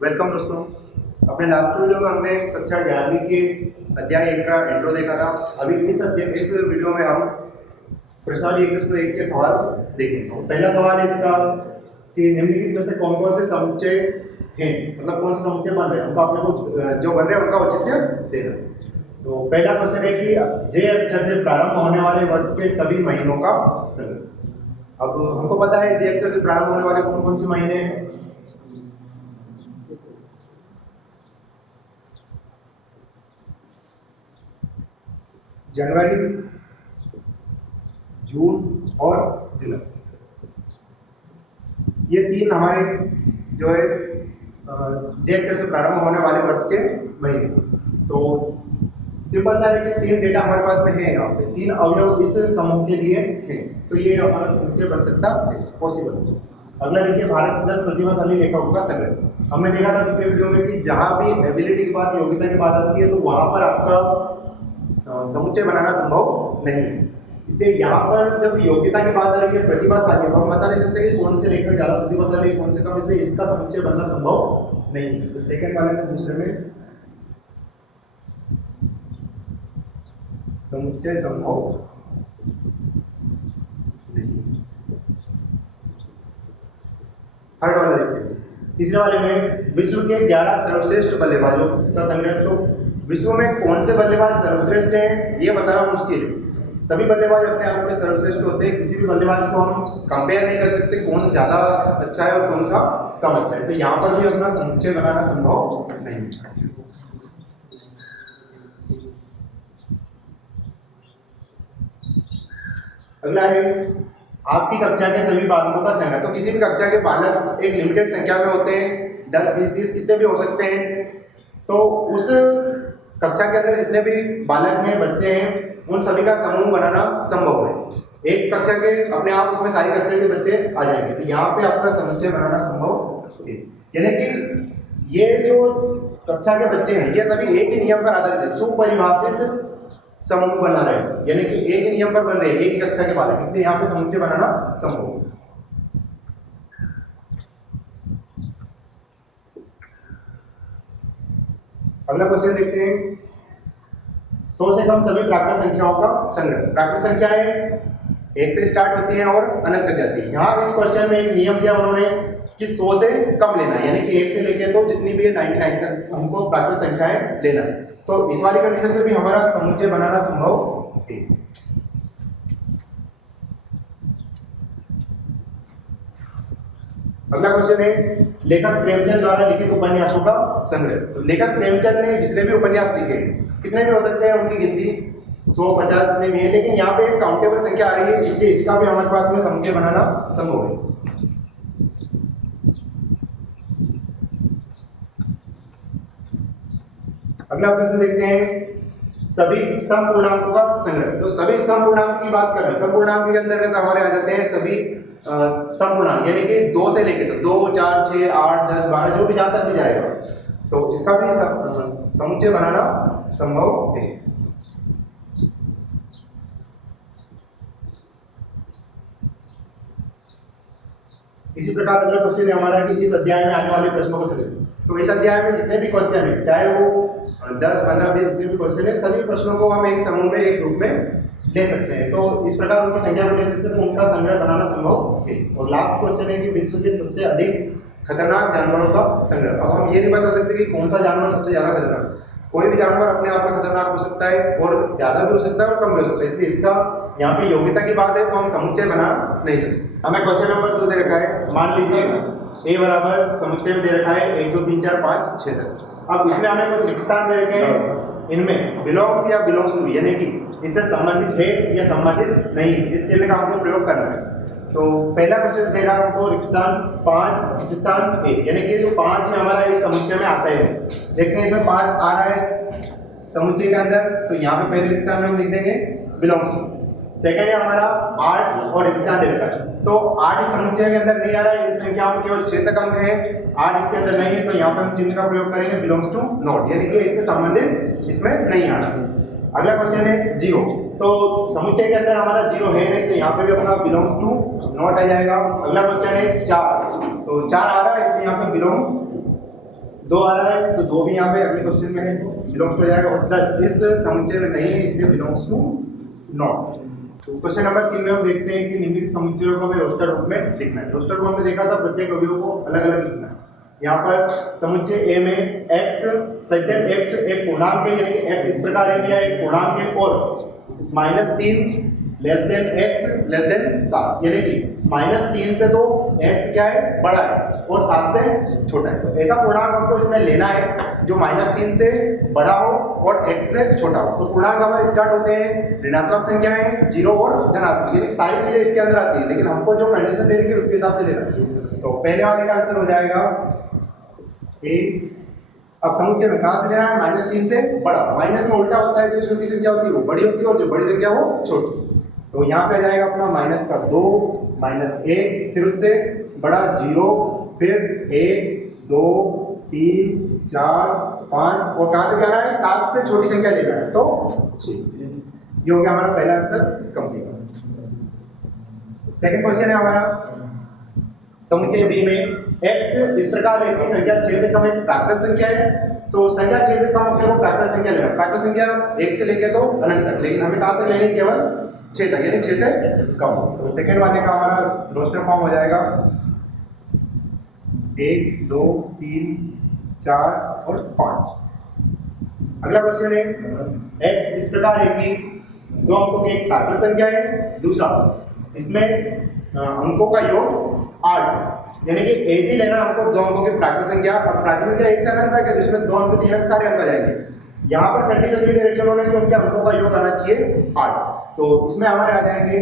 Welcome दोस्तों। अपने last video में हमने कक्षा 11वीं के अध्याय 1 का इंट्रो देखा था। अभी इस वीडियो में हम प्रश्नावली 1.1 के सवाल देखेंगे। पहला सवाल है इसका कि निम्नलिखित में से कौन कौन से समुच्चय हैं, मतलब कौन से समुच्चय बन रहे हैं, उनका अपने को जो बन रहे हैं उनका औचित्य देना। तो पहला क्वेश्चन है कि जे अक्षर से प्रारंभ होने वाले वर्ष के सभी महीनों का संग्रह। अब हमको पता है जे अक्षर से प्रारंभ होने वाले कौन कौन से महीने हैं। जनवरी, जून और जुलाई, ये तीन हमारे जो है जे अक्षर से प्रारंभ होने वाले वर्ष के महीने। तो सिंपल सा है कि तीन डेटा हमारे पास में है, यहाँ पे तीन अवयव इस समूह के लिए हैं, तो ये हमारा समुच्चय बन सकता है, पॉसिबल। अगला देखिए, भारत 10 प्रतिभाशाली लेखकों का संग्रह। हमने देखा था पिछले वीडियो में कि जहाँ भी एबिलिटी की बात, योग्यता की बात आती है, तो वहाँ पर आपका समुच्चय बनाना संभव नहीं है। इसलिए यहाँ पर जब योग्यता की बात आ रही है, प्रतिभाशाली, तो हम बता नहीं सकते कि कौन से लेखक ज्यादा प्रतिभाशाली, कौन से कम, इसलिए इसका समुच्चय बनना संभव नहीं है। तो सेकंड वाले में, दूसरे में समुच्चय संभव नहीं। थर्ड वाला देखिए, तीसरे वाले में विश्व के 11 सर्वश्रेष्ठ बल्लेबाजों का संग्रह। तो विश्व में कौन से बल्लेबाज सर्वश्रेष्ठ हैं ये बताना मुश्किल है। सभी बल्लेबाज अपने आप में सर्वश्रेष्ठ होते हैं, किसी भी बल्लेबाज को हम कंपेयर नहीं कर सकते कौन ज्यादा अच्छा है और कौन सा कम अच्छा है। तो यहाँ पर भी अपना समुच्चय बनाना संभव नहीं। अगला है आपकी कक्षा के सभी बालकों का संग्रह। तो किसी भी कक्षा के बालक एक लिमिटेड संख्या में होते हैं, 10, 20, 30 कितने भी हो सकते हैं। तो उस कक्षा के अंदर जितने भी बालक हैं, बच्चे हैं, उन सभी का समूह बनाना संभव है। एक कक्षा के अपने आप उसमें सारी कक्षा के बच्चे आ जाएंगे, तो यहाँ पे आपका समुच्चय बनाना संभव है। यानी कि ये जो कक्षा के बच्चे हैं, ये सभी एक ही नियम पर आधारित है, सुपरिभाषित समूह बना रहे हैं, यानी कि एक ही नियम पर बन रहे हैं, एक ही कक्षा के बालक, इसलिए यहाँ पे समुच्चय बनाना संभव है। अगला क्वेश्चन देखते हैं, 100 से कम सभी प्राकृत संख्याओं का संग्रह। प्राकृत संख्याएं 1 से स्टार्ट होती हैं और अनंत तक जाती है। यहाँ इस क्वेश्चन में एक नियम दिया उन्होंने कि 100 से कम लेना है, यानी कि 1 से लेके तो जितनी भी है 99 तक हमको प्राकृत संख्याएं लेना है। तो इस वाली कंडीशन में भी हमारा समुच्चय बनाना संभव है। अगला क्वेश्चन है, लेखक प्रेमचंद द्वारा लिखित उपन्यासों का संग्रह। तो लेखक प्रेमचंद ने जितने भी उपन्यास लिखे, कितने भी हो सकते हैं, उनकी गिनती 100, 50 जितने भी है, लेकिन यहाँ पे एक काउंटेबल संख्या आ रही है, इसलिए इसका भी हमारे पास में समुच्चय बनाना संभव है। अगला प्रश्न देखते हैं, सभी समपूर्णांकों का संग्रह। तो सभी समपूर्णांक की बात कर रहे हैं, समपूर्णांक के अंतर्गत हमारे आ जाते हैं सभी समपूर्णांक, यानी कि 2 से लेके, तो 2, 4, 6, 8, 10, 12 जो भी जहां तक भी जाएगा, तो इसका भी समुच्चय बनाना संभव है। इसी प्रकार अगला क्वेश्चन है हमारा कि इस अध्याय में आने वाले प्रश्नों को समझें। तो इस अध्याय में जितने भी क्वेश्चन है, चाहे वो 10, 15, 20 जितने भी क्वेश्चन है, सभी प्रश्नों को हम एक समूह में, एक ग्रुप में ले सकते हैं। तो इस प्रकार उनकी संख्या को ले सकते हैं, तो उनका संग्रह बनाना संभव है। और लास्ट क्वेश्चन है कि विश्व के सबसे अधिक खतरनाक जानवरों का संग्रह। अब हम ये नहीं बता सकते कि कौन सा जानवर सबसे ज्यादा खतरनाक, कोई भी जानवर अपने आप में खतरनाक हो सकता है, और ज्यादा भी हो सकता है और कम भी हो सकता है, इसलिए इसका यहाँ पे योग्यता की बात है, तो हम समुच्चय बना नहीं सकते। हमें क्वेश्चन नंबर 2 दे रखा है, मान लीजिए ए बराबर समुच्चय में दे रखा है 1, 2, 3, 4, 5, 6 तक। अब इसमें हमें कुछ रिक्त स्थान दे रखे हैं, इनमें बिलोंग्स या बिलोंग्स टू, यानी कि इससे संबंधित है या संबंधित नहीं, इस चिन्ह का हमको प्रयोग करना है। तो पहला क्वेश्चन दे रहा है हमको रिक्त स्थान 5, रिक्त स्थान 1, यानी कि जो 5 है हमारा इस समुच्चय में आता है। देखते हैं इसमें 5 आ रहा है समुच्चय के अंदर, तो यहाँ पे पहले रिक्त स्थान में हम लिख देंगे बिलोंग्स टू। सेकंड है हमारा 8 और रिक्त स्थान दे रखा है, तो 8 इस समुच्चय के अंदर नहीं आ रहा है, इन संख्याओं में केवल 6 तक अंक है, 8 इसके अंदर नहीं है, तो यहाँ पे हम चिन्ह का प्रयोग करेंगे बिलोंग्स टू नॉट, यानी कि इससे संबंधित इसमें नहीं आ रहा। अगला क्वेश्चन है 0, तो समुच्चय के अंदर हमारा 0 है नहीं, तो यहाँ पे भी अपना बिलोंग्स टू नॉट आ जाएगा। अगला क्वेश्चन है 4, तो 4 आ रहा है, इसलिए यहाँ पे बिलोंग्स 2 आ रहा है तो 2 भी यहाँ पे अगले क्वेश्चन में है, बिलोंग्स टू हो जाएगा। और 10 इस समुच्चय में नहीं है इसलिए बिलोंग्स टू नॉट। तो क्वेश्चन नंबर 3 में हम देखते हैं कि निम्नलिखित समुच्चयों को हमें रोस्टर रूप में लिखना है। रोस्टर रूप में देखा था प्रत्येक अवयव को अलग अलग लिखना है। यहाँ पर समुच्चय ए में x सज्जन x एक पूर्णांक है, यानी कि x इस प्रकार है कि एक पूर्णांक है और -3 less than x less than 7, यानी कि -3 से तो x क्या है बड़ा है और 7 से छोटा है। तो ऐसा पूर्णांक हमको इसमें लेना है जो -3 से बड़ा हो और x से छोटा हो। तो पूर्णांक हमारे स्टार्ट होते हैं ऋणात्मक संख्याएं 0 और धनात्मक, यानी सारी चीजें इसके अंदर आती है, लेकिन हमको जो कंडीशन दे रही है उसके हिसाब से लेना है। तो पहले वाले का आंसर हो जाएगा ए। अब समुच्चय में कहां से लेना है? -3 से बड़ा। माइनस में उल्टा होता है, जो छोटी संख्या होती है वो बड़ी होती है और जो बड़ी संख्या वो छोटी। तो यहाँ पे आ जाएगा अपना -2 -1 फिर उससे बड़ा 0 फिर 1 2 3 4 5 और कहाँ तक जाना है? 7 से छोटी संख्या लेना है तो 6। ये हो गया हमारा पहला आंसर कंप्लीट। सेकंड क्वेश्चन है हमारा समुच्चय बी में x इस प्रकार है कि संख्या 6 से कम एक प्राकृत संख्या है। तो संख्या 6 से कम अपने को प्राकृत संख्या लेना। प्राकृत संख्या 1 से लेके तो अनंत तक, लेकिन हमें कहाँ तक लेनी है? केवल 6 तक, यानी 6 से कम। तो सेकंड वाले का हमारा रोस्टर फॉर्म हो जाएगा 1 2 3 4 और 5। अगला क्वेश्चन है x इस प्रकार है कि 2 अंकों की एक प्राकृत संख्या है, दूसरा इसमें अंकों का योग 8, यानी कि ऐसे लेना हमको 2 अंकों की प्राकृत संख्या। अब प्राकृत संख्या 1 से अनंत तक है तो इसमें 2 अंक 3 अंक सारे अंक आ जाएंगे। यहाँ पर कंडीशन ये दे रखी उन्होंने कि उनके अंकों का योग आना चाहिए 8। तो इसमें हमारे आ जाएंगे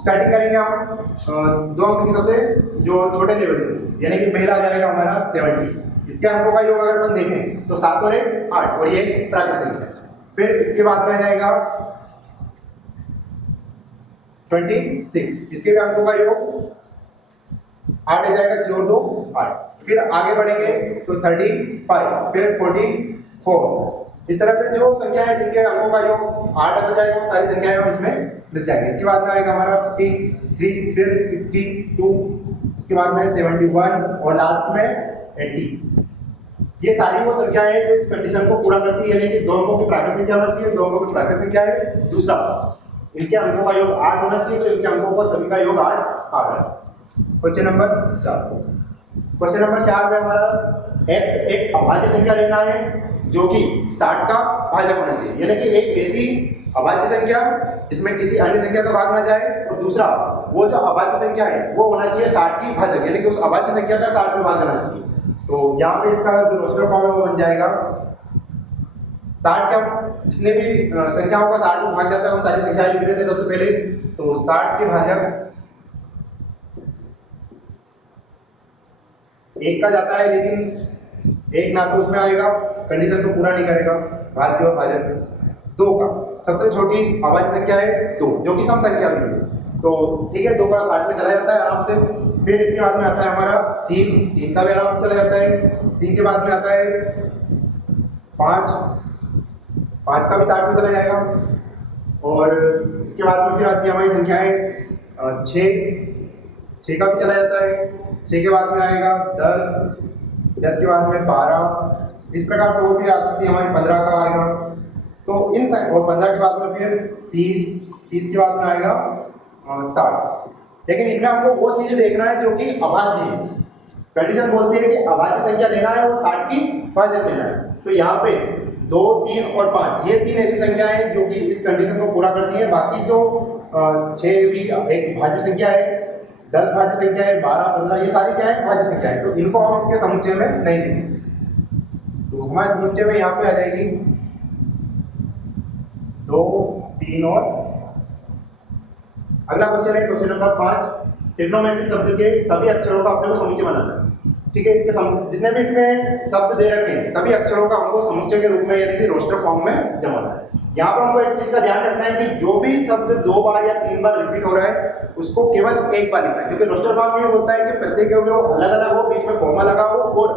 स्टार्टिंग करेंगे हम 2 अंक की सबसे जो छोटे लेवल से, यानी कि पहला आ जाएगा हमारा 70। इसके अंकों का योग अगर हम देखें तो 7 और 1 8 और ये प्राकृत संख्या। फिर इसके बाद में आ जाएगा 26, इसके भी अंकों का योग 8 आ जाएगा, 6 और 2 8। फिर आगे बढ़ेंगे तो 35 फिर 44। इस तरह से जो संख्याएं जिनके अंकों का योग 8 आता जाएगा वो सारी संख्याएं हम इसमें लिख जाएंगे। इसके बाद में आएगा हमारा 53 फिर 62, उसके बाद में 71 और लास्ट में 80। ये सारी वो संख्याएं हैं जो इस कंडीशन को पूरा करती है, यानी कि 2 अंकों की प्राकृत संख्या होना चाहिए, 2 अंकों की प्राकृत संख्या है, दूसरा इनके अंकों का योग 8 होना चाहिए, तो इनके अंकों का सभी का योग 8 आ रहा है। Question number 4। क्वेश्चन नंबर 4 में हमारा x एक अभाज्य संख्या लेना है जो कि 60 का भाजक होना चाहिए, यानी कि एक ऐसी अभाज्य संख्या जिसमें किसी अन्य संख्या का भाग ना जाए, और दूसरा वो जो अभाज्य संख्या है वो होना चाहिए 60 की भाजक, यानी कि उस अभाज्य संख्या का 60 में भाग जाना चाहिए। तो यहाँ पे इसका जो रोस्टर फॉर्म है वो बन जाएगा 60 का जितने भी संख्याओं का 60 में भाग जाता है वो सारी संख्याएं लिख लेते हैं सबसे पहले। तो 60 के भाजक 1 का जाता है, लेकिन 1 ना तो उसमें आएगा, कंडीशन को पूरा नहीं करेगा भाज्य और भाजक। 2 का सबसे छोटी अभाज्य संख्या है 2 जो कि सम संख्या भी है, तो ठीक है 2 का 60 में चला जाता है आराम से। फिर इसके बाद में आता है हमारा 3 का भी आराम से चला जाता है। 3 के बाद में आता है 5 का भी 60 में चला जाएगा। और इसके बाद में फिर आती है हमारी संख्याएं 6 का भी चला जाता है। 6 के बाद में आएगा 10 के बाद में 12, इस प्रकार से वो भी आ सकती है हमारी 15 का आएगा। तो इन और 15 के बाद में फिर 30 के बाद में आएगा 60। लेकिन इनमें हमको वो चीज़ देखना है जो कि अभाज्य है। कंडीशन बोलती है कि अभाज्य संख्या लेना है और 60 की भाजक लेना है। तो यहाँ पे 2 3 और 5 ये 3 ऐसी संख्याएं हैं जो कि इस कंडीशन को पूरा करती है। बाकी जो 6 भी एक भाज्य संख्या है, 10 भाज्य संख्या है, 12 15 ये सारी क्या है भाज्य संख्या है। तो इनको हम इसके समुच्चय में नहीं लेंगे। तो हमारे समुच्चय में यहाँ पे आ जाएगी 2 3 और अगला क्वेश्चन है क्वेश्चन नंबर 5। ट्रिग्नोमेट्री शब्द के सभी अक्षरों का अपने को समुच्चय बनाना है। ठीक है, इसके जितने भी इसमें शब्द दे रखे हैं सभी अक्षरों का हमको समुच्चय के रूप में यानी कि रोस्टर फॉर्म में जमाना है। यहाँ पर हमको एक चीज का ध्यान रखना है कि जो भी शब्द 2 बार या 3 बार रिपीट हो रहा है उसको केवल एक बार लिखना है, क्योंकि रोस्टर फॉर्म में होता है कि प्रत्येक अवयव अलग अलग हो, बीच में कॉमा लगा हो और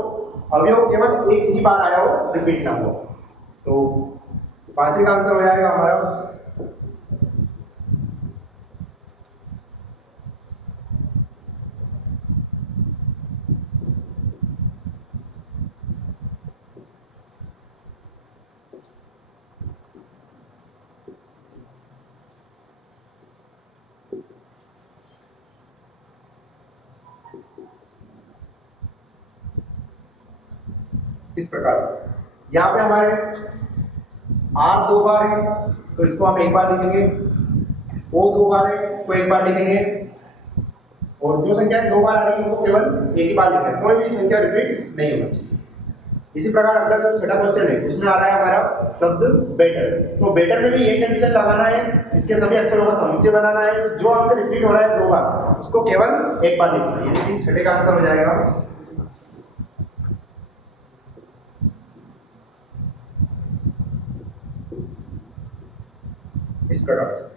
अवयव केवल एक ही बार आया हो, रिपीट ना हो। तो 5वीं का आंसर हो जाएगा हमारा इस प्रकार से। यहाँ पे हमारे R 2 बार है तो इसको हम एक बार लिखेंगे, O 2 बार है इसको एक बार लिखेंगे, और जो संख्या 2 बार आ रही है वो केवल एक ही बार लिखेंगे, कोई भी संख्या रिपीट नहीं होगी। इसी प्रकार अगला जो छठा क्वेश्चन है उसमें आ रहा है हमारा शब्द बेटर। तो बेटर में भी एक कंडीशन लगाना है, इसके सभी अक्षरों का समुच्चय बनाना है, तो जो अंक रिपीट हो रहा है 2 बार उसको केवल एक बार लिखना है, यानी छठे का आंसर हो जाएगा इस प्रकार से।